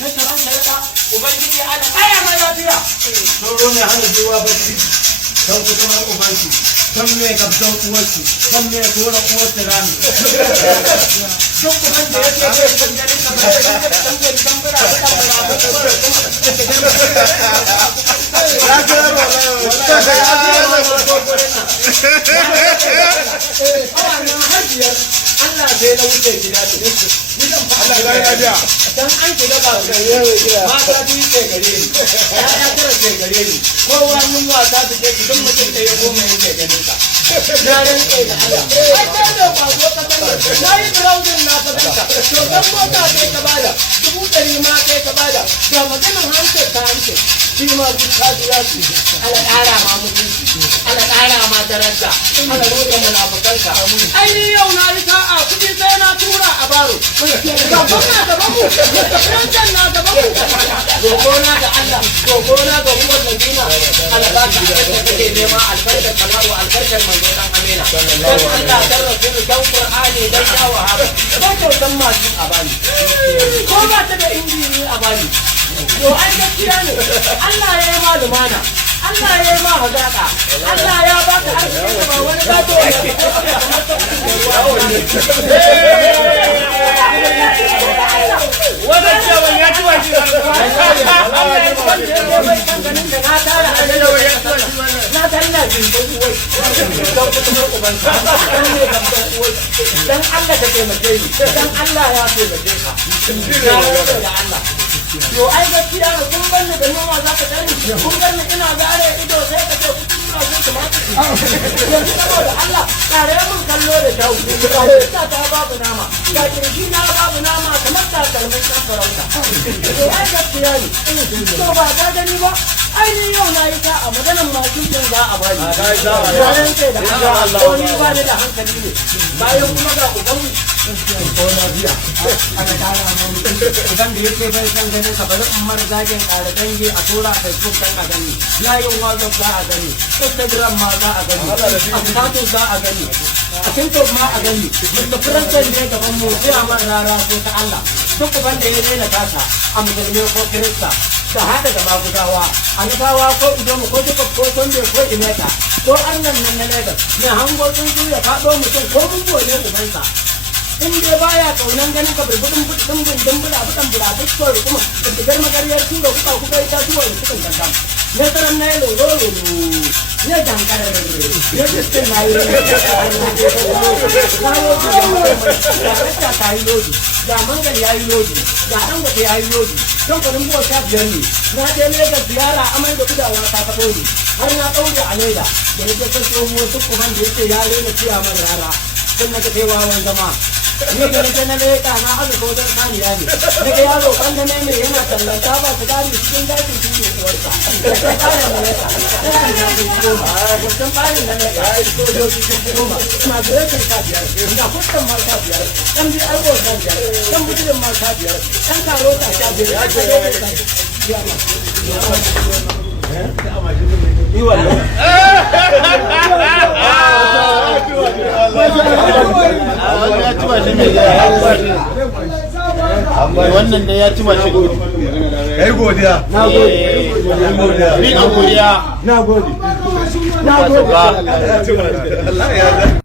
na taron sharaɗa ubangiji ana ƙaya mai lafiya sauro mai hana zuwa bacci don kutumar ubansu don mai gabzon uwarsu don mai tura uwarsu rami duk kuman da yake zai sanjarin na bayan don mai tambura da tambura da tambura Allah zai na wuce gida da yake gidan fa Allah ya ja dan an shiga ba da mata biyu ke gare ni ya tara ke gare ni kowa mun wasa da ke idan mutum da ya goma yake gare ka na rantsa da Allah ai ta da ba ko ka san na yi grounding na ta danka to dan mota kai ka bada 100 ma kai ka bada ga maganar hankali ta hanke shi ma duk ka jira shi ala ƙara ma mutunci ala ƙara ma daraja ala roƙa munafikanka ai yau na yi sa'a kuɗi sai na tura a baro gaban na gaban mu rancan na gaban mu dogona da Allah dogona ga hukumar Madina ala ba ka da kake nema albarkar kalamu albarkar manzo dan amina dan Allah dan rasul dan Qur'ani dan yawa haka ko dan masu a bani ko ba ta da injini a bani to ai gaskiya ne Allah ya yi ma lumana Allah ya yi ma hazaka Allah ya baka arziki da ba wani gato wannan cewa ya ci wa shi na talla jin dan kuma uban dan Allah ka taimake ni dan Allah ya taimake ka da Allah yo ai gaskiya ne kun ganni da noma za ka gani kun ganni ina zare ido sai ka ce ina so kuma yanzu saboda Allah kare mun kallo da dau ka ta babu nama ga kirji na babu nama kamar ta kalmin san farauta yo ai gaskiya ne to ba ka gani ba ai ni yau na yi ta a maganar masu jin za a bani ranar kai da Allah ko ni ba ni da hankali ne bayan kuma ga uban ko na biya ana tara mu uban da yake bai san ganin ka bari in mara zagin ƙara dangi a tura a Facebook dan a gani layin WhatsApp za a gani Instagram ma za a gani a status za a gani a TikTok ma a gani da furantar ne gaban mu sai a mara rara ko ta Allah duk uban da ya daina tasa a musulmi ko kirista da haɗa da magudawa a nufawa ko idan ko duka ko sonde ko imeta ko arnan nan na Lagos ne hango tsuntsu ya faɗo mutum ko mun gole ubansa in dai baya kaunan ganin ka burbudin bula budan bula duk ko kuma da digar magariyar tudo kuka ita tuwa da cikin ganga ne taran na yelo roro ne dankara ne diskin na yi da ta yi lodi da mangal ya yi lodi da dan gobe ya yi lodi don kudin buwa ta biyar ne na je Lagos ziyara amai da gudawa ta taɓo ne har na ɗaure a leda da nake son tsohuwar tukkuman da yake ya rena ciya mana rara sun na ga wawan zama ne da nake na leka na haɗa kodon saniya ne daga yaro kanda ne mai yana tallata ba su gari cikin dakin shi ne uwarsa da ta kare na leka ɗan dakin goma wasan ɓarin na leka sojoji cikin goma migration ta biyar da kustan ma ta biyar ɗan bi arbo ta biyar ɗan bujirin ma ta biyar ɗan karota ta biyar wannan da ya ci mashi godi kai godiya na gode ni godiya na gode Allah ya